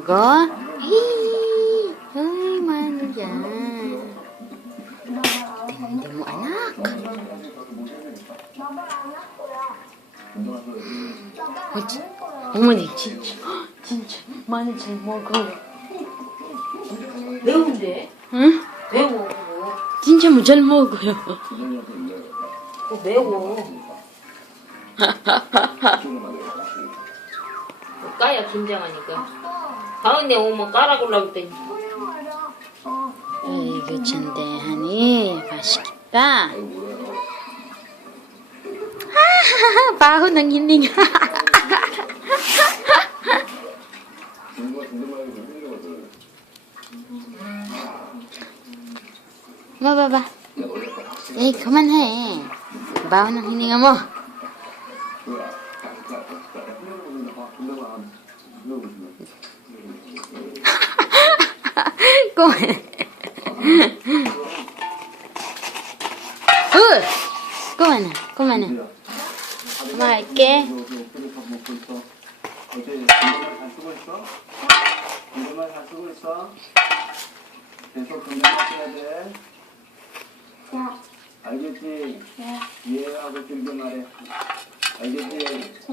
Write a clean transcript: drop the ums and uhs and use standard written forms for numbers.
먹어? Ơi ngoan dạ. Hindi mo anak. 어머니 진짜 많이 잘 먹어. 매운데? 응? 매워 그거. 진짜 잘 먹어요. 그거 매워. 까야 긴장하니까. 다음에 오면 까라고려고 했더니. 아이고 천대하니 맛있겠다. 바로 ng hininga. 봐봐봐. 에이 그만해. 바로 ng hininga mo. 그만해. 그만해. 그만해. 그만할게. 존댓말 잘 쓰고 있어? 계속 존댓말 써야 돼. 알겠지? 예 하고 길게 말해. 알겠지?